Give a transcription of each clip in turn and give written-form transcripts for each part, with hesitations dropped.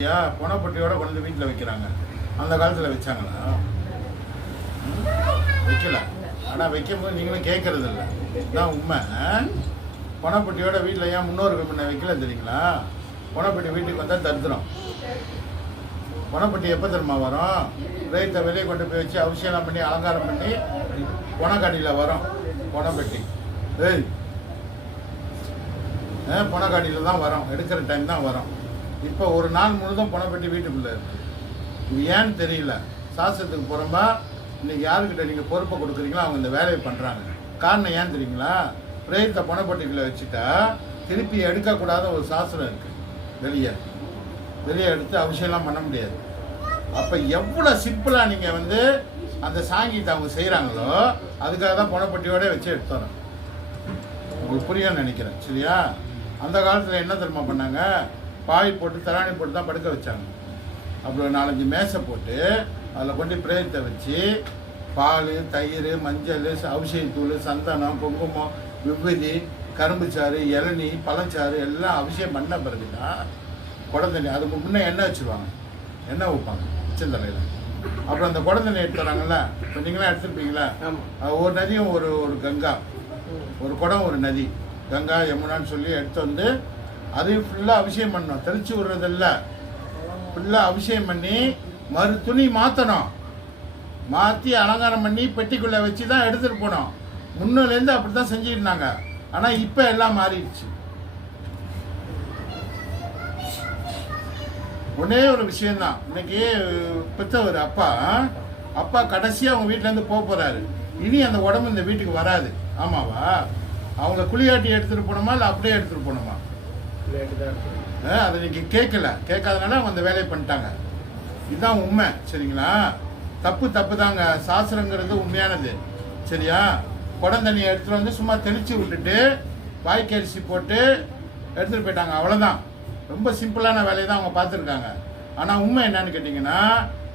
பணப்பட்டியோட கொண்டு வீட்டில் வைக்கிறாங்க. அந்த காலத்தில் வச்சாங்களா? வைக்கல. ஆனால் வைக்கும்போது நீங்களும் கேட்கறது இல்லை. இதுதான் உண்மை. பணப்பட்டியோட வீட்டில் ஏன் முன்னோர்கள் முன்ன வைக்கல தெரியுங்களா? பணப்பட்டி வீட்டுக்கு வந்தால் தருத்துறோம். பணப்பட்டி எப்போ தெரியுமா வரும்? ரைத்தை வெளியே கொண்டு போய் வச்சு அபிஷேகம் பண்ணி அலங்காரம் பண்ணி பணக்காடியில் வரும் பணப்பட்டி. பணக்காடியில் தான் வரும், எடுக்கிற டைம் தான் வரும். இப்போ ஒரு நாள் முழுதும் பணப்பட்டி வீட்டுக்குள்ளே இருக்குது. இது ஏன்னு தெரியல. சாஸ்திரத்துக்கு புறம்பா இன்னைக்கு யாருக்கிட்ட நீங்கள் பொறுப்பை கொடுக்குறீங்களோ அவங்க இந்த வேலையை பண்ணுறாங்க. காரணம் ஏன் தெரியுங்களா? பிரேயத்தை பணப்பட்டிக்குள்ளே வச்சுட்டா திருப்பி எடுக்கக்கூடாத ஒரு சாஸ்திரம் இருக்குது. வெளியே எடுத்து அவசியம்லாம் பண்ண முடியாது. அப்போ எவ்வளோ சிம்பிளாக நீங்கள் அந்த சாங்கியத்தை அவங்க செய்கிறாங்களோ அதுக்காக தான் பணப்பட்டியோட வச்சு எடுத்துறோம். உங்களுக்கு புரியும்னு நினைக்கிறேன். சரியா? அந்த காலத்தில் என்ன தெரியுமா பண்ணாங்க? பாய் போட்டு தராணி போட்டு தான் படுக்க வச்சாங்க. அப்புறம் 4-5 மேசை போட்டு அதில் கொண்டு பிரேயத்தை வச்சு பால், தயிர், மஞ்சள், அபிஷேகத்தூள், சந்தனம், குங்குமம், விபூதி, கரும்புச்சாறு, இளநீ, பழச்சாறு எல்லாம் அபிஷேகம் பண்ண பிறகு தான் குடத்தண்ணி. அதுக்கு முன்னே எண்ணெய் வச்சுருவாங்க, எண்ணெய் வைப்பாங்க உச்சந்தலையில். அப்புறம் அந்த குடத்தண்ணி எடுத்து வராங்கல்ல, இப்போ நீங்களாம் எடுத்துருப்பீங்களா? ஒரு நதியும் ஒரு கங்கா, ஒரு குடம் ஒரு நதி, கங்கா யமுனான்னு சொல்லி எடுத்து அதையும் ஃபுல்லாக அபிஷேகம் பண்ணணும். தெளிச்சு விடுறதில்ல, ஃபுல்லாக அபிஷேகம் பண்ணி மறு துணி மாற்றணும். மாற்றி அலங்காரம் பண்ணி பெட்டிக்குள்ளே வச்சு தான் எடுத்துகிட்டு போனோம். முன்னிலேருந்து அப்படி தான் செஞ்சுருந்தாங்க. ஆனால் இப்போ எல்லாம் மாறிடுச்சு. ஒன்றே ஒரு விஷயந்தான். இன்னைக்கு பெற்றவர் அப்பா கடைசியாக அவங்க வீட்டிலேருந்து போகிறாரு. இனி அந்த உடம்பு இந்த வீட்டுக்கு வராது. ஆமாவா? அவங்க குளியாட்டி எடுத்துகிட்டு போனோமா இல்லை அப்படியே எடுத்துகிட்டு போனோமா? அதை இன்னைக்கு கேட்காதனால அவங்க அந்த வேலையை பண்ணிட்டாங்க. இதுதான் உண்மை. சரிங்களா? தப்பு தாங்க. சாஸ்திரங்கிறது உண்மையானது. சரியா? குடம் தண்ணியை எடுத்துகிட்டு சும்மா தெளிச்சு விட்டுட்டு வாய்க்கு அரிசி போட்டு எடுத்துகிட்டு போயிட்டாங்க. அவ்வளோதான். ரொம்ப சிம்பிளான வேலையை தான் அவங்க பார்த்துருக்காங்க. ஆனால் உண்மை என்னன்னு கேட்டிங்கன்னா,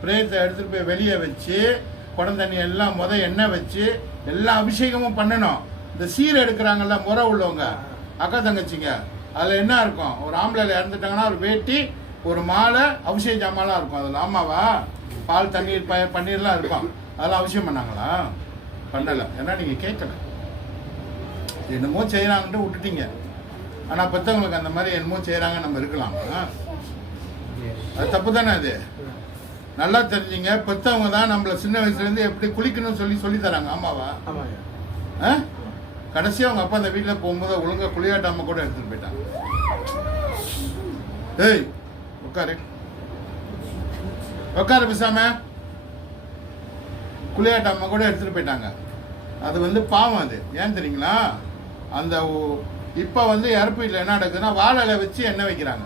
பிரேயத்தை எடுத்துகிட்டு போய் வெளியே வச்சு குடம் தண்ணி எல்லாம் எண்ணெய் வச்சு எல்லா அபிஷேகமும் பண்ணணும். இந்த சீரை எடுக்கிறாங்கல்ல முறை உள்ளவங்க அக்கா தங்கச்சிங்க, அதில் என்ன இருக்கும்? ஒரு ஆம்பளையில் இறந்துட்டாங்கன்னா ஒரு வேட்டி, ஒரு மாலை, அபிஷேக ஜாமான்லாம் இருக்கும். அதில் ஆமாவா? பால், தண்ணீர், பன்னீர்லாம் இருக்கும். அதெல்லாம் அவசியம் பண்ணாங்களா? பண்ணலை. ஏன்னா நீங்கள் கேட்கல. என்னமோ செய்கிறாங்கன்ட்டு விட்டுட்டீங்க. ஆனால் பெற்றவங்களுக்கு அந்த மாதிரி என்னமோ செய்கிறாங்க நம்ம இருக்கலாம். அது தப்பு தானே? அது நல்லா தெரிஞ்சுங்க. பெற்றவங்க தான் நம்மளை சின்ன வயசுலேருந்து எப்படி குளிக்கணும்னு சொல்லி தராங்க. ஆமாவா? கடைசியாக அவங்க அப்பா அந்த வீட்டில் போகும்போது ஒழுங்காக குளியாட்டாம கூட எடுத்துகிட்டு போயிட்டாங்க. உட்காரு பேசாம. குளியாட்டாம கூட எடுத்துகிட்டு போயிட்டாங்க. அது பாவம். அது ஏன் தெரியுங்களா? அந்த இப்போ இறப்பு வீட்டில் என்ன நடக்குதுன்னா வாழை வச்சு எண்ணெய் வைக்கிறாங்க.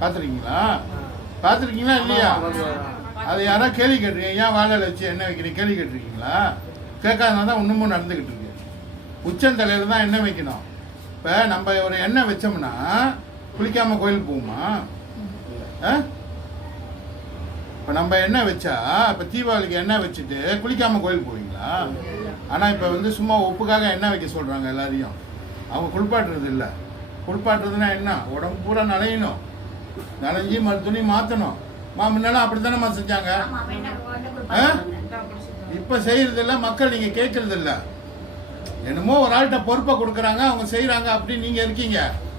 பார்த்துருக்கீங்களா இல்லையா? அது யாராவது கேள்வி கேட்டிருக்கீங்க? ஏன் வாழை வச்சு எண்ணெய் வைக்கிறீங்க கேள்வி கேட்டிருக்கீங்களா? கேட்காதனால தான் இன்னமும் நடந்துக்கிட்டு இருக்கு. உச்சந்தலையில் தான் எண்ணெய் வைக்கணும். இப்போ நம்ம ஒரு எண்ணெய் வச்சோம்னா குளிக்காமல் கோயிலுக்கு போகுமா? இப்போ நம்ம எண்ணெய் வச்சா, இப்போ தீபாவளிக்கு எண்ணெய் வச்சுட்டு குளிக்காமல் கோயிலுக்கு போவீங்களா? ஆனால் இப்போ சும்மா உப்புக்காக எண்ணெய் வைக்க சொல்கிறாங்க எல்லாரையும். அவங்க குளிப்பாட்டுறது இல்லை. குளிப்பாட்டுறதுன்னா என்ன? உடம்பு பூரா நனையணும். நனைஞ்சி துணி மாற்றணும். முன்னெல்லாம் அப்படி தானே செஞ்சாங்க. இப்போ செய்யறதில்ல மக்கள். நீங்கள் கேட்கறதில்ல. என்னமோ ஒரு ஆள்கிட்ட பொறுப்பை கொடுக்குறாங்க, அவங்க செய்கிறாங்க, அப்படின்னு நீங்கள் இருக்கீங்க.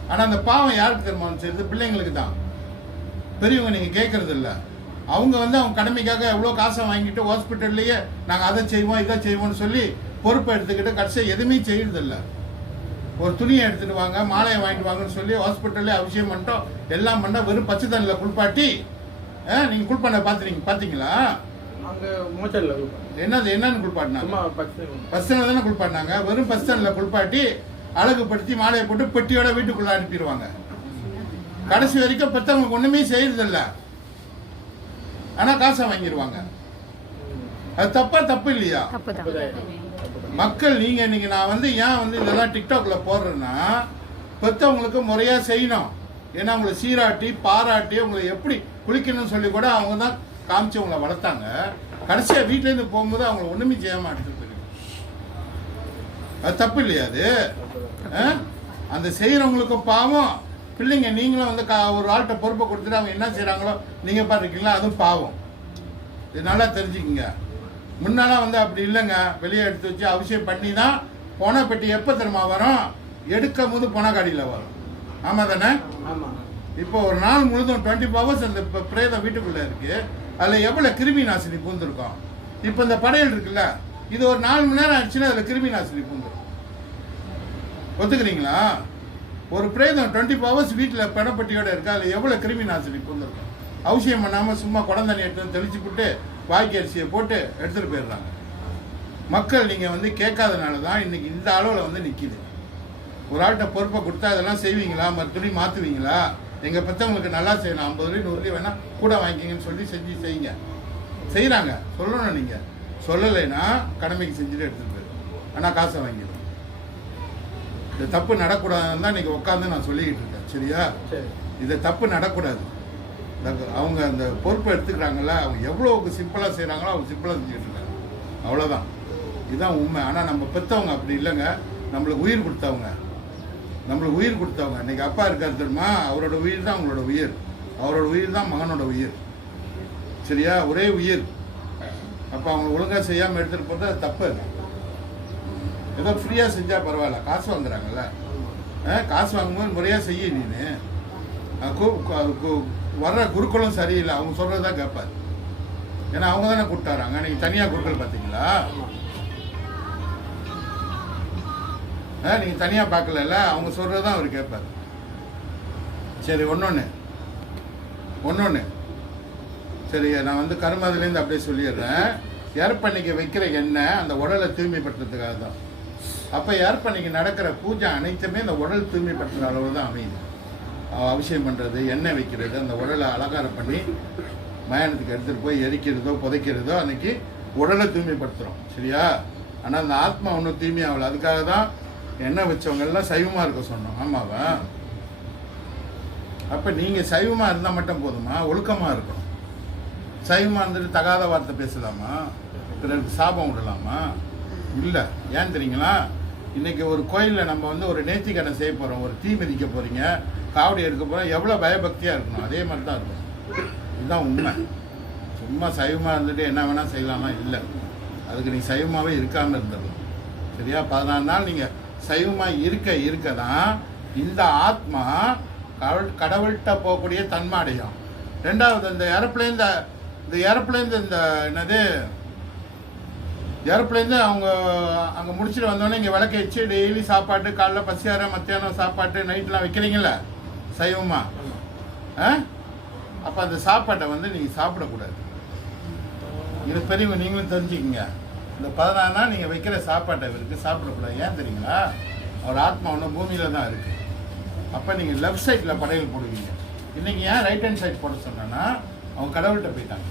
ஆனால் அந்த பாவம் யாருக்கு தெரியுமா செய்யுது? பிள்ளைங்களுக்கு தான். பெரியவங்க நீங்கள் கேட்கறது இல்லை. அவங்க அவங்க கடமைக்காக எவ்வளோ காசை வாங்கிட்டு ஹாஸ்பிட்டல்லையே நாங்கள் அதை செய்வோம் இதை செய்வோம்னு சொல்லி பொறுப்பை எடுத்துக்கிட்டு கடைசியாக எதுவுமே செய்யறதில்ல. ஒரு துணியை எடுத்துகிட்டு வாங்க, மாலையை வாங்கிட்டு வாங்கன்னு சொல்லி ஹாஸ்பிட்டல்லே அவசியம் பண்ணிட்டோம். எல்லாம் பண்ண வெறும் பச்சை தண்ணியில் குளிப்பாட்டி நீங்கள் குளிப்பாட்ட பார்த்தீங்களா? என்னன்னு குளிப்பாட்டினாங்க? பஸ் தானே குளிப்பாட்டினாங்க. வெறும் பஸ் தண்ணியில் குளிப்பாட்டி அழகுப்படுத்தி மாலையை போட்டு பெட்டியோட வீட்டுக்குள்ள அனுப்பிடுவாங்க. கடைசி வரைக்கும் பெற்றவங்களுக்கு ஒண்ணுமே செய்யறதில்ல. ஆனா காசை வாங்கிடுவாங்க. அது தப்பு இல்லையா? மக்கள் நீங்க இன்னைக்கு நான் ஏன் இதெல்லாம் டிக்டாக்ல போடுறேன்னா, பெற்றவங்களுக்கு முறையா செய்யணும். ஏன்னா அவங்களை சீராட்டி பாராட்டி அவங்களை எப்படி குளிக்கணும்னு சொல்லி கூட அவங்க தான் காமிச்சு அவங்களை வளர்த்தாங்க. கடைசியா வீட்டிலேருந்து போகும்போது அவங்களை ஒண்ணுமே செய்யாம எடுத்துட்டு போயிருக்கு. அது தப்பு இல்லையா? அது அந்த செய்யறவங்களுக்கு பாவம், பிள்ளைங்க நீங்களும் வந்து ஒரு ஆள்கிட்ட பொறுப்பை கொடுத்துட்டு அவங்க என்ன செய்கிறாங்களோ நீங்கள் பாருக்கீங்களா, அதுவும் பாவம். இது நல்லா தெரிஞ்சுக்கிங்க. முன்னாலாம் வந்து அப்படி இல்லைங்க, வெளியே எடுத்து வச்சு அவசியம் பண்ணி தான் பண பெட்டி எப்போ தெரியுமா வரும், எடுக்கும் போது பணக்காடியில் வரும். ஆமாம் தானே? இப்போ ஒரு நாள் முழுதும் 24 hours அந்த பிரேதம் வீட்டுக்குள்ளே இருக்குது. அதில் எவ்வளோ கிருமி நாசினி பூந்துருக்கோம். இப்போ இந்த படையல் இருக்குல்ல, இது ஒரு 4 மணி நேரம் ஆயிடுச்சுன்னா அதில் கிருமி நாசினி பூந்துடும். ஒத்துக்கிறீங்களா? ஒரு பிரேதம் 24 hours வீட்டில் பணப்பட்டியோடு இருக்கா, அதில் எவ்வளோ கிருமி நாசினி பூந்துருக்கும். அவசியம் பண்ணாமல் சும்மா குடம் தண்ணி எடுத்து தெளிச்சு போட்டு வாய்க்கு அரிசியை போட்டு எடுத்துகிட்டு போயிடுறாங்க. மக்கள் நீங்கள் வந்து கேட்காதனால தான் இன்றைக்கி இந்த அளவில் வந்து நிற்கிது. ஒரு ஆள்கிட்ட பொறுப்பை கொடுத்தா அதெல்லாம் செய்வீங்களா, மறுபடி மாற்றுவீங்களா? எங்கள் பெற்றவங்களுக்கு நல்லா செய்யணும், 50 ரூபாய் 100 ரூபாய் வேணால் கூட வாங்கிக்கிங்கன்னு சொல்லி செஞ்சு செய்யுங்க. செய்கிறாங்க, சொல்லணும். நீங்கள் சொல்லலைன்னா கடமைக்கு செஞ்சுட்டு எடுத்துகிட்டு போயிடும், ஆனால் காசை வாங்கிடும். இந்த தப்பு நடக்கூடாதுன்னு தான் இன்றைக்கி உட்காந்து நான் சொல்லிக்கிட்டு இருக்கேன். சரியா? இது தப்பு நடக்கூடாது. அவங்க அந்த பொறுப்பை எடுத்துக்கிறாங்கள, அவங்க எவ்வளோக்கு சிம்பிளாக செய்கிறாங்களோ அவங்க சிம்பிளாக செஞ்சுக்கிட்டு இருக்காங்க. அவ்வளோதான், இதுதான் உண்மை. ஆனால் நம்ம பெற்றவங்க அப்படி இல்லைங்க. நம்மளுக்கு உயிர் கொடுத்தவங்க, நம்மளுக்கு உயிர் கொடுத்தவங்க. இன்றைக்கி அப்பா இருக்கார் தெரியுமா, அவரோட உயிர் தான் அவங்களோட உயிர், அவரோட உயிர் தான் மகனோட உயிர். சரியா? ஒரே உயிர். அப்போ அவங்க ஒழுங்காக செய்யாமல் எடுத்துகிட்டு போகிறது அது தப்பு. ஏதோ ஃப்ரீயாக செஞ்சால் பரவாயில்ல, காசு வாங்குறாங்கல்ல. காசு வாங்கும்போது முறையாக செய்ய. நீ வர்ற குருக்களும் சரியில்லை, அவங்க சொல்கிறது தான் கேட்பாரு. ஏன்னா அவங்க தானே கூப்பிட்டாராங்க. நீங்கள் தனியாக குருக்கள் பார்த்தீங்களா? நீங்கள் தனியாக பார்க்கல, அவங்க சொல்கிறது தான் அவர் கேட்பார். சரி, ஒன்று சரி, நான் வந்து கருமாதிலேருந்து அப்படியே சொல்லிடுறேன். ஏற்பண்ணிக்கு வைக்கிற எண்ணெய் அந்த உடலை தூய்மைப்படுத்துறதுக்காக தான். அப்போ ஏற்பண்ணிக்கு நடக்கிற பூஜை அனைத்துமே இந்த உடல் தூய்மைப்படுத்துகிற அளவு தான் அமையுது. அவசியம் பண்ணுறது, எண்ணெய் வைக்கிறது, அந்த உடலை அலங்காரம் பண்ணி மயானத்துக்கு எடுத்துகிட்டு போய் எரிக்கிறதோ புதைக்கிறதோ அன்றைக்கி உடலை தூய்மைப்படுத்துகிறோம். சரியா? ஆனால் அந்த ஆத்மா ஒன்றும் தூய்மையாகல. அதுக்காக தான் எண்ணெய் வச்சவங்கெல்லாம் சைவமாக இருக்க சொன்னோம். ஆமாவா? அப்போ நீங்கள் சைவமாக இருந்தால் மட்டும் போதுமா? ஒழுக்கமாக இருக்கணும். சைவமாக இருந்துட்டு தகாத வார்த்தை பேசலாமா? பிறருக்கு சாபம் விடலாமா? இல்லை. ஏன் தெரியுங்களா? இன்றைக்கி ஒரு கோயிலில் நம்ம வந்து ஒரு நேர்த்திக்கடை செய்ய போகிறோம், ஒரு தீ மிதிக்க போகிறீங்க, காவடி எடுக்க போகிறோம், எவ்வளோ பயபக்தியாக இருக்கணும். அதே மாதிரி தான் இருக்கும். இதுதான் உண்மை. சும்மா சைவமாக இருந்துட்டு என்ன வேணால் செய்யலாமா? இல்லை. அதுக்கு நீங்கள் சைவமாகவே இருக்காமல் இருந்துடலாம். சரியா? 14 நாள் நீங்கள் சைவமாக இருக்க தான் இந்த ஆத்மா கடவுள்கிட்ட போகக்கூடிய தன்மை அடையும். ரெண்டாவது, இந்த ஏரோப்ளேன் இந்த என்னது ஏரோப்ளேன் அவங்க அங்கே முடிச்சுட்டு வந்தோடனே இங்கே விளக்க வச்சு டெய்லி சாப்பாட்டு, காலைல பசியார, மத்தியானம் சாப்பாட்டு, நைட்லாம் வைக்கிறீங்கள சைவமா. அப்போ அந்த சாப்பாட்டை வந்து நீங்கள் சாப்பிடக்கூடாது. இது பெரியவங்க நீங்களும் தெரிஞ்சுக்கிங்க. இந்த 14 நாள் நீங்கள் வைக்கிற சாப்பாட்டை இவருக்கு சாப்பிடக்கூடாது. ஏன் தெரியுங்களா? அவர் ஆத்மா ஒன்று பூமியில் தான் இருக்குது. அப்போ நீங்கள் லெஃப்ட் சைடில் படையல் போடுவீங்க. இன்றைக்கி ஏன் ரைட் ஹேண்ட் சைட் போட சொன்னேன்னா, அவங்க கடவுள்கிட்ட போயிட்டாங்க.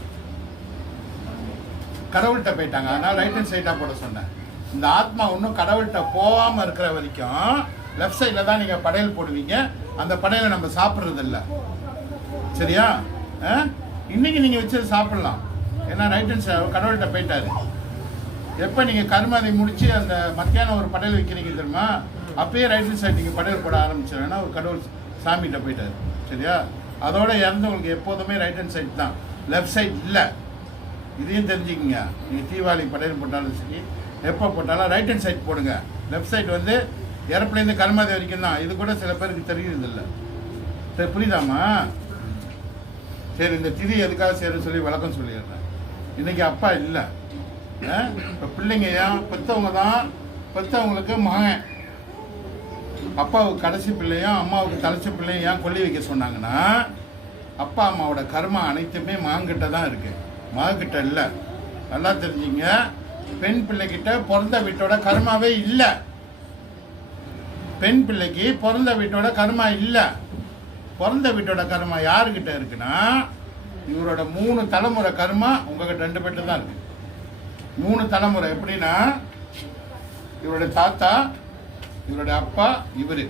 அதனால் ரைட் ஹேண்ட் சைடாக போட சொன்னேன். இந்த ஆத்மா ஒன்றும் கடவுள்கிட்ட போகாமல் இருக்கிற வரைக்கும் லெஃப்ட் சைடில் தான் நீங்கள் படையல் போடுவீங்க. அந்த படையலை நம்ம சாப்பிட்றதில்ல. சரியா? இன்றைக்கி நீங்கள் வச்சது சாப்பிட்லாம். ஏன்னா ரைட் ஹேண்ட் சைடு கடவுள்கிட்ட போயிட்டாரு. எப்போ நீங்கள் கருமாதை முடித்து அந்த மத்தியானம் ஒரு படையல் வைக்கிறீங்க தெரியுமா, அப்பயே ரைட் ஹேண்ட் சைடு நீங்கள் படையல் போட ஆரம்பிச்சிடனா ஒரு கடவுள் சாமிகிட்ட போயிட்டார். சரியா? அதோட இறந்தவங்களுக்கு எப்போதுமே ரைட் ஹேண்ட் சைடு தான், லெஃப்ட் சைடு இல்லை. இதையும் தெரிஞ்சுக்கிங்க. நீங்கள் தீபாவளி படையல் போட்டாலும் சரி, எப்போ போட்டாலும் ரைட் ஹேண்ட் சைடு போடுங்க. லெஃப்ட் சைடு வந்து ஏரோப்ளேன் கருமாதை வரைக்கும் தான். இது கூட சில பேருக்கு தெரியுறதில்லை. சரி, புரியுதாம்மா? சரி, இந்த திதி எதுக்காக செய்யறதுன்னு சொல்லி விளக்கம் சொல்லிடுறேன். இன்றைக்கி அப்பா இல்லை. இப்போ பிள்ளைங்க ஏன் பெற்றவங்க தான், பெற்றவங்களுக்கு மகன், அப்பாவுக்கு கடைசி பிள்ளையும் அம்மாவுக்கு தலைச்ச பிள்ளையும் ஏன் கொல்லி வைக்க சொன்னாங்கன்னா, அப்பா அம்மாவோட கர்மா அனைத்துமே மகன்கிட்ட தான் இருக்குது, மகக்கிட்ட இல்லை. நல்லா தெரிஞ்சுங்க. பெண் பிள்ளைகிட்ட பிறந்த வீட்டோட கர்மாவே இல்லை. பெண் பிள்ளைக்கு பிறந்த வீட்டோட கர்மா இல்லை. பிறந்த வீட்டோட கர்மா யாருக்கிட்ட இருக்குன்னா, இவரோட 3 தலைமுறை கர்மா உங்ககிட்ட 2 பேர்ட்டு தான் இருக்கு. 3 தலைமுறை. எப்படின்னா, இவருடைய தாத்தா, இவருடைய அப்பா, இவர்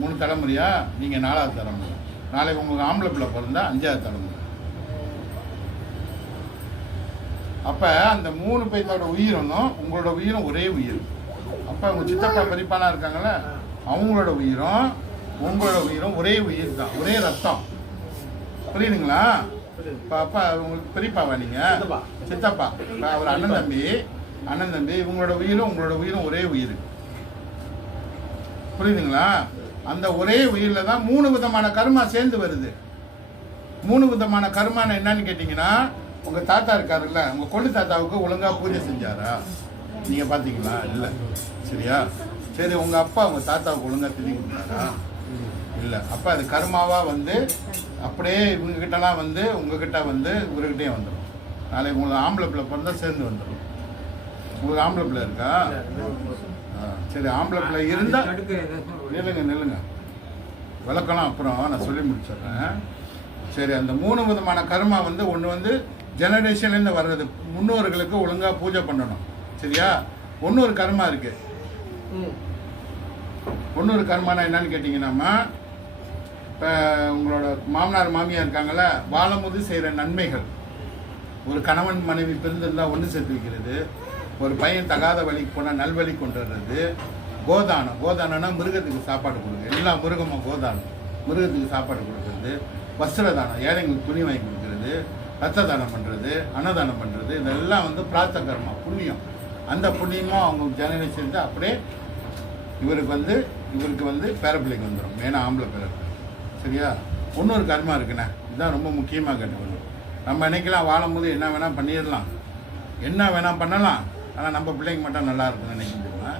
3 தலைமுறையா? நீங்கள் 4வது தலைமுறை. நாளைக்கு உங்களுக்கு ஆம்பளை பிள்ளை பிறந்தா 5வது தலைமுறை. அப்போ அந்த 3 பேர்த்தோட உயிரும் உங்களோட உயிரும் ஒரே உயிர். அப்போ உங்கள் சித்தப்பா பெரியப்பாலாம் இருக்காங்களே, அவங்களோட உயிரும் உங்களோட உயிரும் ஒரே உயிர் தான், ஒரே ரத்தம். புரியுதுங்களா? இப்போ அப்பா உங்களுக்கு பெரியப்பாவா நீங்கள்? சித்தப்பா. இப்போ அவர் அண்ணன் தம்பி. இவங்களோட உயிரும் ஒரே உயிர். புரியுதுங்களா? அந்த ஒரே உயிரில் தான் 3 விதமான கர்மா சேர்ந்து வருது. 3 விதமான கர்மான்னு என்னன்னு கேட்டிங்கன்னா, உங்கள் தாத்தா இருக்காருல்ல, உங்கள் கொள்ளு தாத்தாவுக்கு ஒழுங்காக பூஜை செஞ்சாரா? நீங்கள் பார்த்தீங்களா? இல்லை. சரியா? சரி, உங்கள் அப்பா உங்கள் தாத்தாவுக்கு ஒழுங்காக திதி கொடுத்தாரா? இல்லை. அப்போ அது கர்மாவாக வந்து அப்படியே இவங்ககிட்டலாம் வந்து உங்ககிட்ட வந்து இவர்கிட்டே வந்துடும். நாளைக்கு உங்களுக்கு ஆம்பளை பிள்ளை பிறந்தா சேர்ந்து வந்துடும். உங்களுக்கு ஆம்பளை பிள்ளை இருக்கா? சரி, ஆம்பளை பிள்ளை இருந்தால் நில்லுங்க விளக்கலாம், அப்புறம் நான் சொல்லி முடிச்சிடுறேன். சரி, அந்த 3 விதமான கர்மா வந்து ஒன்று வந்து ஜெனரேஷன்லேருந்து வர்றது, முன்னோர்களுக்கு ஒழுங்காக பூஜை பண்ணணும். சரியா? இன்னொரு கர்மா இருக்கு. இன்னொரு கர்மானா என்னன்னு கேட்டிங்கன்னாம்மா, இப்போ உங்களோட மாமனார் மாமியார் இருக்காங்கல்ல, வாழும்போது செய்கிற நன்மைகள், ஒரு கணவன் மனைவி பிரிந்திருந்தால் ஒன்று சேர்த்து வைக்கிறது, ஒரு பையன் தகாத வழிக்கு போனால் நல்வழி கொண்டு வர்றது, கோதானம்னா மிருகத்துக்கு சாப்பாடு கொடுக்குறது, எல்லா மிருகமும் கோதானம், மிருகத்துக்கு சாப்பாடு கொடுக்குறது, வஸ்திரதானம், ஏழைங்களுக்கு துணி வாங்கி கொடுக்குறது, ரத்த தானம் பண்ணுறது, அன்னதானம் பண்ணுறது, இதெல்லாம் வந்து பிரார்த்த கர்மா, புண்ணியம். அந்த புண்ணியமும் அவங்க ஜெனரேஷன் அப்படியே இவருக்கு வந்து பேரப்பிள்ளைக்கு வந்துடும், மெயினாக ஆம்பளை பேரப்பிள்ளை. சரியா? இன்னொரு கர்மா இருக்குண்ணே, இதுதான் ரொம்ப முக்கியமாக கேட்டுக்கணும். நம்ம நினைக்கலாம் வாழும்போது என்ன வேணால் பண்ணிடலாம், என்ன வேணால் பண்ணலாம், ஆனால் நம்ம பிள்ளைங்க மட்டும் நல்லா இருக்குன்னு நினைக்க முடியுமா?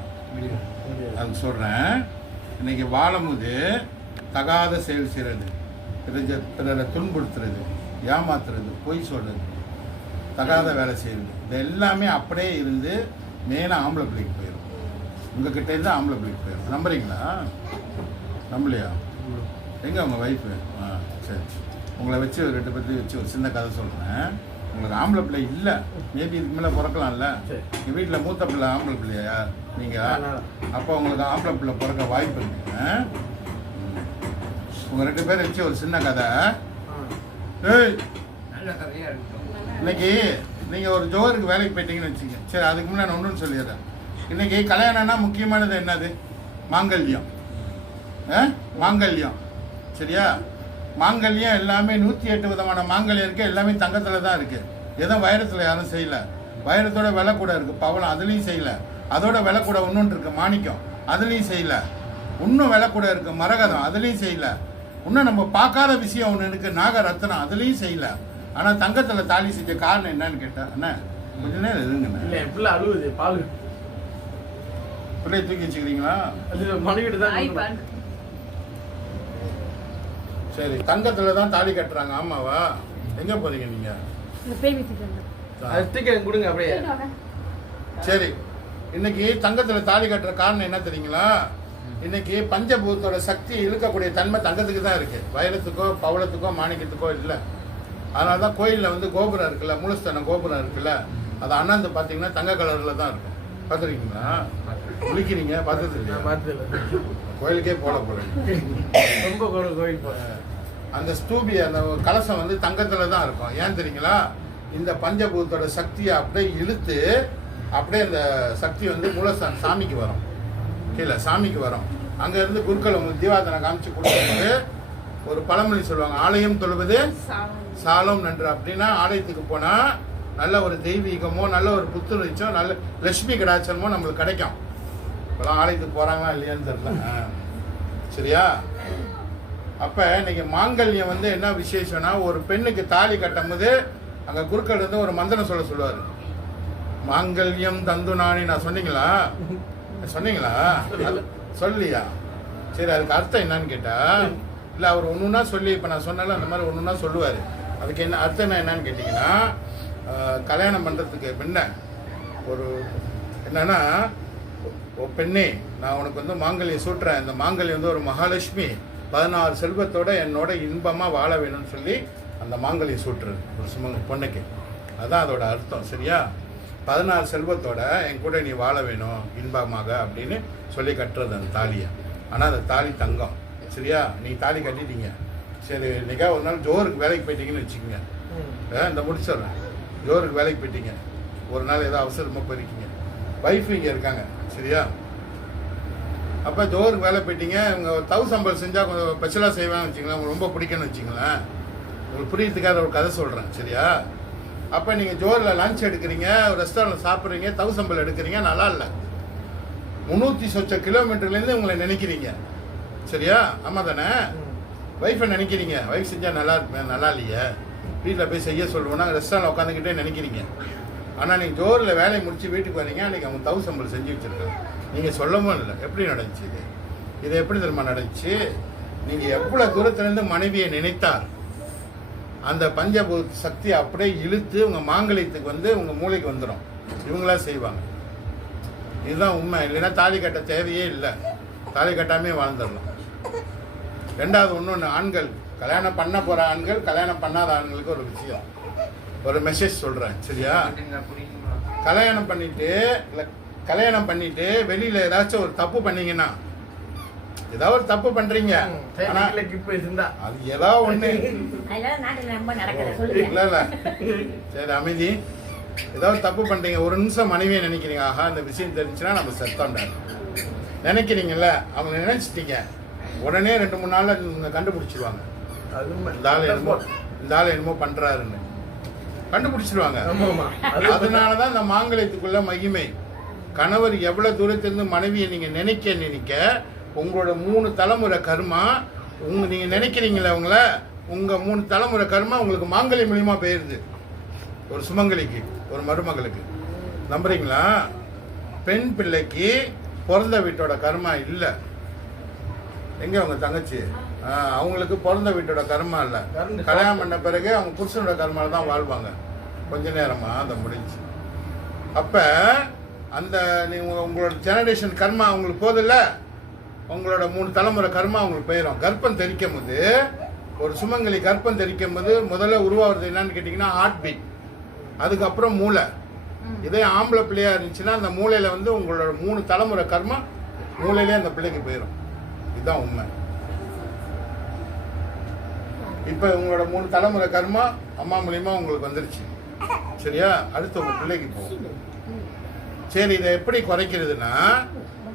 அது சொல்கிறேன். இன்றைக்கி வாழும்போது தகாத செயல் செய்கிறது, பிறரை துன்புறுத்துறது, ஏமாத்துறது, பொய் சொல்கிறது, தகாத வேலை செய்கிறது, இது எல்லாமே அப்படியே இருந்து மெயினாக ஆம்பளை பிள்ளைக்கு போயிடும். உங்ககிட்ட இருந்து ஆம்பளை பிள்ளைக்கு போயிடும். நம்புறீங்களா? நம்பலையா? எங்கே உங்கள் ஒய்ஃபு? சரி, உங்களை வச்சு ஒரு 2 பற்றி வச்சு ஒரு சின்ன கதை சொல்கிறேன். உங்களுக்கு ஆம்பளை பிள்ளை இல்லை, மேபி இதுக்கு மேலே பிறக்கலாம்ல. எங்கள் வீட்டில் மூத்த பிள்ளை ஆம்பளை பிள்ளையா நீங்கள்? அப்போ உங்களுக்கு ஆம்பளை பிள்ளை பிறக்க வாய்ப்பு இருக்குங்க. உங்கள் 2 பேரை வச்சு ஒரு சின்ன கதை. இன்னைக்கு நீங்கள் ஒரு ஜோருக்கு வேலைக்கு போயிட்டீங்கன்னு வச்சுங்க. சரி, அதுக்கு முன்னாடி நான் ஒன்றுன்னு சொல்லிடுறேன். இன்னைக்கு கல்யாணம்னா முக்கியமானது என்னது? மாங்கல்யம். மாங்கல்யம். சரியா? மாங்கல்யம் எல்லாமே 108 விதமான மாங்கல்யம் இருக்குது. எல்லாமே தங்கத்தில் தான் இருக்குது. எதுவும் வைரத்தில் யாரும் செய்யலை. வைரத்தோட விலை கூட இருக்குது, பவளம், அதுலேயும் செய்யலை. அதோட விலை கூட ஒன்று இருக்குது, மாணிக்கம், அதுலேயும் செய்யலை. இன்னும் விலை கூட இருக்குது, மரகதம், அதுலேயும் செய்யலை. இன்னும் நம்ம பார்க்காத விஷயம் ஒன்று இருக்குது, நாகரத்னம், அதுலேயும் செய்யலை. ஆனால் தங்கத்தில் தாலி செஞ்ச காரணம் என்னன்னு கேட்டேன். அண்ணா கொஞ்ச நேரம் இருங்கண்ணே. அழுவுது, பால் பிள்ளைய தூக்கி வச்சுக்கிறீங்களா? சரி, தங்கத்துல தான் தாலி கட்டுறாங்க. ஆமாவா? எங்க போறீங்க நீங்க? கொடுங்க அப்படியே. சரி, இன்னைக்கு தங்கத்துல தாலி கட்டுற காரணம் என்ன தெரியுங்களா? இன்னைக்கு பஞ்சபூதத்தோட சக்தி இழுக்கக்கூடிய தன்மை தங்கத்துக்கு தான் இருக்கு, வைரத்துக்கோ பவளத்துக்கோ மாணிக்கத்துக்கோ இல்லை. அதனால தான் கோயிலில் வந்து கோபுரம் இருக்குல்ல, மூலஸ்தான கோபுரம் இருக்குல்ல, அது அண்ணாந்து பார்த்தீங்கன்னா தங்க கலரில் தான் இருக்கும். பார்த்துருக்கீங்களா? குளிக்கிறீங்க? பார்த்தது இல்லையா? கோயிலுக்கே போட போகிறீங்க. ரொம்ப கோயில் அந்த ஸ்தூபி, அந்த கலசம் வந்து தங்கத்தில் தான் இருக்கும். ஏன் தெரியுங்களா? இந்த பஞ்சபூதத்தோட சக்தியை அப்படியே இழுத்து அப்படியே அந்த சக்தி வந்து மூலஸ்தான சாமிக்கு வரும், கீழே சாமிக்கு வரும். அங்கேருந்து குருக்கள் உங்களுக்கு தீவாதனை காமிச்சு கொடுக்கும்போது ஒரு பழமொழி சொல்லுவாங்க, ஆலயம் தொழுவது சாலம் நன்று. அப்படின்னா ஆலயத்துக்கு போனால் நல்ல ஒரு தெய்வீகமோ நல்ல ஒரு புத்துணர்ச்சியோ நல்ல லட்சுமி கடாச்சரமோ நம்மளுக்கு கிடைக்கும். இப்போலாம் ஆலயத்துக்கு போகிறாங்களா இல்லையான்னு தெரியல. சரியா? அப்போ இன்னைக்கு மாங்கல்யம் வந்து என்ன விசேஷம்னா, ஒரு பெண்ணுக்கு தாலி கட்டும் போது அங்கே குருக்கள் வந்து ஒரு மந்திரம் சொல்லுவார். மாங்கல்யம் தந்து நானி. நான் சொன்னீங்களா? சொல்லியா? சரி, அதுக்கு அர்த்தம் என்னன்னு கேட்டால், இல்லை அவர் ஒன்றுன்னா சொல்லி, இப்போ நான் சொன்னாலும் அந்த மாதிரி ஒன்றுன்னா சொல்லுவார். அதுக்கு என்ன அர்த்தம் என்னன்னு கேட்டிங்கன்னா, கல்யாணம் பண்ணுறதுக்கு முன்ன ஒரு என்னன்னா, பெண்ணே நான் உனக்கு வந்து மாங்கல்யம் சூட்டுறேன், இந்த மாங்கல்யம் வந்து ஒரு மகாலட்சுமி 16 செல்வத்தோட என்னோட இன்பமாக வாழ வேணும்னு சொல்லி அந்த மாங்கல்யம் சூட்டுறது ஒரு பொண்ணுக்கு. அதுதான் அதோட அர்த்தம். சரியா? 16 செல்வத்தோட என் கூட நீ வாழ வேணும் இன்பமாக அப்படின்னு சொல்லி கட்டுறது அந்த தாலியை. ஆனால் அந்த தாலி தங்கம். சரியா? நீ தாலி கட்டிட்டீங்க. சரி, இன்னைக்கா ஒரு நாள் ஜோருக்கு வேலைக்கு போயிட்டீங்கன்னு வச்சுக்கோங்க. இந்த முடிச்சிடுறேன். ஜோருக்கு வேலைக்கு போயிட்டீங்க, ஒரு நாள் ஏதோ அவசரமாக போயிருக்கீங்க, ஒய்ஃபு இங்கே இருக்காங்க. சரியா? அப்போ ஜோருக்கு வேலை போயிட்டீங்க. இவங்க தவு சம்பல் செஞ்சால் கொஞ்சம் ஸ்பெஷலாக செய்வாங்கன்னு வச்சுங்களேன். உங்களுக்கு ரொம்ப பிடிக்கும்னு வச்சுங்களேன். உங்களுக்கு புரியறதுக்காக ஒரு கதை சொல்கிறேன், சரியா? அப்போ நீங்கள் ஜோரில் லஞ்ச் எடுக்கிறீங்க, ரெஸ்டாரண்ட்டில் சாப்பிட்றீங்க, தவு சம்பல் எடுக்கிறீங்க, நல்லா இல்லை. 300 சொச்ச கிலோமீட்டர்லேருந்து உங்களை நினைக்கிறீங்க, சரியா? ஆமாம் தானே? ஒய்ஃபை நினைக்கிறீங்க, ஒய்ஃப் செஞ்சால் நல்லா இருப்பேன், நல்லா இல்லையே, வீட்டில் போய் செய்ய சொல்லுவோன்னா ரெஸ்டாரண்ட் உட்காந்துக்கிட்டே நினைக்கிறீங்க. ஆனால் நீங்கள் ஜோரில் வேலையை முடிச்சு வீட்டுக்கு வரீங்க, அன்றைக்கி அவங்க தவு சம்பல் செஞ்சு வச்சுருக்காங்க. நீங்கள் சொல்லவும் இல்லை. எப்படி நடந்துச்சு இது எப்படி தெரியுமா நடந்துச்சு? நீங்கள் எவ்வளோ தூரத்துலேருந்து மனைவியை நினைத்தார் அந்த பஞ்சபூத சக்தி அப்படியே இழுத்து உங்கள் மாங்கல்யத்துக்கு வந்து உங்கள் மூளைக்கு வந்துடும். இவங்களா செய்வாங்க. இதுதான் உண்மை. இல்லைன்னா தாலி கட்ட தேவையே இல்லை, தாலி கட்டாமே வாழ்ந்துடலாம். ரெண்டாவது ஒன்று, ஆண்கள் கல்யாணம் பண்ண போகிற ஆண்கள், கல்யாணம் பண்ணாத ஆண்களுக்கு ஒரு விஷயம், ஒரு மெசேஜ் சொல்கிறேன், சரியா? கல்யாணம் பண்ணிட்டு வெளியில் ஏதாச்சும் ஒரு தப்பு பண்ணீங்கன்னா, ஏதாவது ஒரு தப்பு பண்றீங்க, ஆனா அது ஏதாவது ஒண்ணு இல்ல இல்ல, சரி அமைதி. ஏதாவது தப்பு பண்றீங்க, ஒரு நிமிஷம் மனைவியை நினைக்கிறீங்க, ஆஹா இந்த விஷயம் தெரிஞ்சுன்னா நம்ம செத்தோம்டா நினைக்கிறீங்கல்ல, அவங்க நினைச்சிட்டீங்க, உடனே 2-3 நாள்ல கண்டுபிடிச்சிருவாங்க. இந்த ஆள் என்னமோ பண்றாருன்னு கண்டுபிடிச்சிருவாங்க. அதனாலதான் இந்த மாங்கல்யத்துக்குள்ள மகிமை. கணவர் எவ்வளவு தூரத்திலிருந்து மனைவியை நீங்க நினைக்க உங்களோட 3 தலைமுறை கர்மா, நீங்க நினைக்கிறீங்களே உங்களை, உங்க 3 தலைமுறை கர்மா உங்களுக்கு மாங்கல்யம் மூலியமா போயிருது. ஒரு சுமங்கலிக்கு, ஒரு மருமகளுக்கு. நம்புறீங்களா? பெண் பிள்ளைக்கு பிறந்த வீட்டோட கர்மா இல்லை. எங்க அவங்க தங்கச்சி, அவங்களுக்கு பிறந்த வீட்டோட கர்மா இல்லை. கல்யாணம் பண்ண பிறகு அவங்க புருஷனோட கர்மால தான் வாழ்வாங்க. கொஞ்ச நேரமா அதை முடிஞ்சு. அப்ப அந்த உங்களோட ஜெனரேஷன் கர்மா அவங்களுக்கு போதில்ல, உங்களோட 3 தலைமுறை கர்மா அவங்களுக்கு போயிடும். கர்ப்பம் தெரிக்கும் போது, ஒரு சுமங்கலி கர்ப்பம் தெரிக்கும் போது முதல்ல உருவாகிறது என்னன்னு கேட்டிங்கன்னா ஹார்ட் பீட், அதுக்கப்புறம் மூளை. இதே ஆம்பளை பிள்ளையா இருந்துச்சுன்னா அந்த மூளையில வந்து உங்களோட 3 தலைமுறை கர்மா மூளையிலே அந்த பிள்ளைக்கு போயிடும். இதுதான் உண்மை. இப்போ உங்களோட 3 தலைமுறை கர்மா அம்மா மூலியமா உங்களுக்கு வந்துருச்சு, சரியா? அடுத்து உங்க பிள்ளைக்கு போகும். சரி, இதை எப்படி குறைக்கிறதுனா,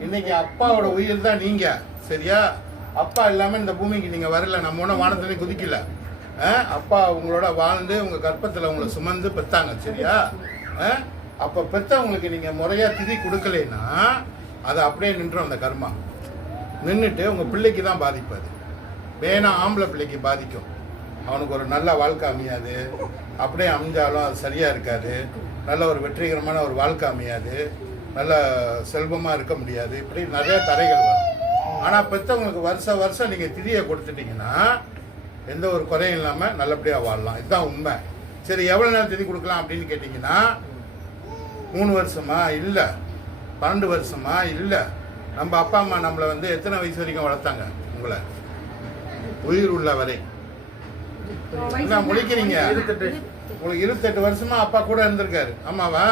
இன்னைக்கு அப்பாவோட உயிர் தான் நீங்க, சரியா? அப்பா இல்லாம இந்த பூமிக்கு நீங்க வரல, நம்ம ஒன்றும் வானத்திலே குதிக்கல. அப்பா உங்களோட வாழ்ந்து உங்க கர்ப்பத்தில் உங்களை சுமந்து பெத்தாங்க, சரியா? அப்ப பெத்தவங்களுக்கு நீங்க முறையா திதி கொடுக்கலைன்னா அது அப்படியே நின்றும். அந்த கர்மா நின்றுட்டு உங்க பிள்ளைக்கு தான் பாதிப்பாது. வேணா ஆம்பளை பிள்ளைக்கு பாதிக்கும். அவனுக்கு ஒரு நல்ல வாழ்க்கை அமையாது, அப்படியே அமைஞ்சாலும் அது சரியா இருக்காது. நல்ல ஒரு வெற்றிகரமான ஒரு வாழ்க்கை அமையாது, நல்ல செல்வமா இருக்க முடியாது. இப்படி நிறைய தடைகள் வரும். ஆனா பெத்தவங்களுக்கு வருஷம் நீங்க திதியை கொடுத்துட்டீங்கன்னா எந்த ஒரு குறையும் இல்லாம நல்லபடியா வாழலாம். இதுதான் உண்மை. சரி, எவ்வளவு நேரம் திதி கொடுக்கலாம் அப்படின்னு கேட்டீங்கன்னா, 3 வருஷமா இல்ல, 12 வருஷமா இல்ல. நம்ம அப்பா அம்மா நம்மளை வந்து எத்தனை வயசு வரைக்கும் வளர்த்தாங்க? உங்களை உயிர் உள்ள வரை. என்ன முடிக்கிறீங்க? உங்களுக்கு 28 வருஷமா அப்பா கூட இருந்திருக்காரு, அம்மாவா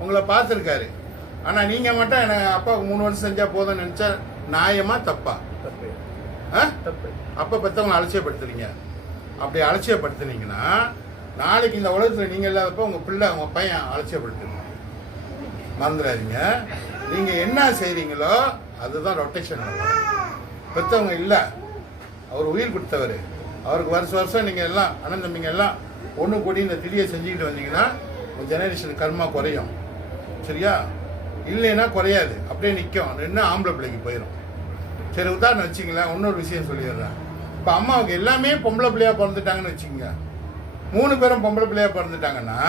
உங்களை பார்த்துருக்காரு. ஆனா நீங்க மட்டும் எனக்கு அப்பாவுக்கு 3 வருஷம் செஞ்சா போதும்னு நினைச்சா நியாயமா தப்பா? அப்ப பெத்தவங்களை அலட்சியப்படுத்துறீங்க. அப்படி அலட்சியப்படுத்துனீங்கன்னா நாளைக்கு இந்த உலகத்துல நீங்க இல்லாதப்ப உங்க பிள்ளை உங்க பையன் அலட்சியப்படுத்துங்க. மறந்துடாதீங்க. நீங்க என்ன செய்றீங்களோ அதுதான் ரொட்டேஷன். பெத்தவங்க இல்லை, அவர் உயிர் கொடுத்தவர். அவருக்கு வருஷம் நீங்க எல்லாம் அண்ணன் தம்பிங்க எல்லாம் ஒன்று கூடி இந்த திதியை செஞ்சுக்கிட்டு வந்தீங்கன்னா உங்க ஜெனரேஷன் கர்மா குறையும், சரியா? இல்லைன்னா குறையாது, அப்படியே நிற்கும். நின்று ஆம்பளை பிள்ளைக்கு போயிடும். சரி, உதாரணம் வச்சுங்களேன். இன்னொரு விஷயம் சொல்லிடுறேன். இப்போ அம்மாவுக்கு எல்லாமே பொம்பளை பிள்ளையா பிறந்துட்டாங்கன்னு வச்சுக்கோங்க. 3 பேரும் பொம்பளை பிள்ளையா பிறந்துட்டாங்கன்னா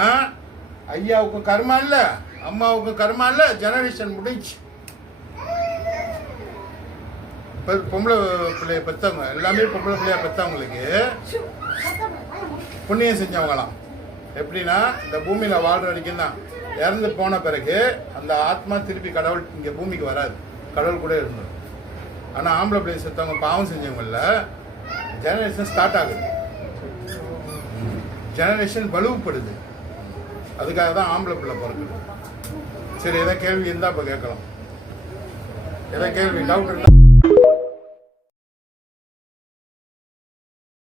ஐயாவுக்கும் கர்மா இல்லை, அம்மாவுக்கும் கர்மா இல்லை, ஜெனரேஷன் முடிஞ்சு. பொம்பளை பிள்ளைய பெற்றவங்க எல்லாமே பொம்பளை பிள்ளையா பெற்றவங்களுக்கு புண்ணியம் செஞ்சவங்களாம். எப்படின்னா, இந்த பூமியில் வாழ்கிற வரைக்கும் தான். இறந்து போன பிறகு அந்த ஆத்மா திருப்பி கடவுள் இங்கே பூமிக்கு வராது, கடவுள் கூட இருந்தது. ஆனால் ஆம்பளை பிள்ளைய செத்தவங்க பாவம் செஞ்சவங்கள ஜெனரேஷன் ஸ்டார்ட் ஆகுது, ஜெனரேஷன் வலுப்படுது. அதுக்காக தான் ஆம்பளை பிள்ளை பிறக்குது. சரி, எதாவது கேள்வி இருந்தால் இப்போ கேட்கலாம். எதாவது கேள்வி டவுட் இருந்தால்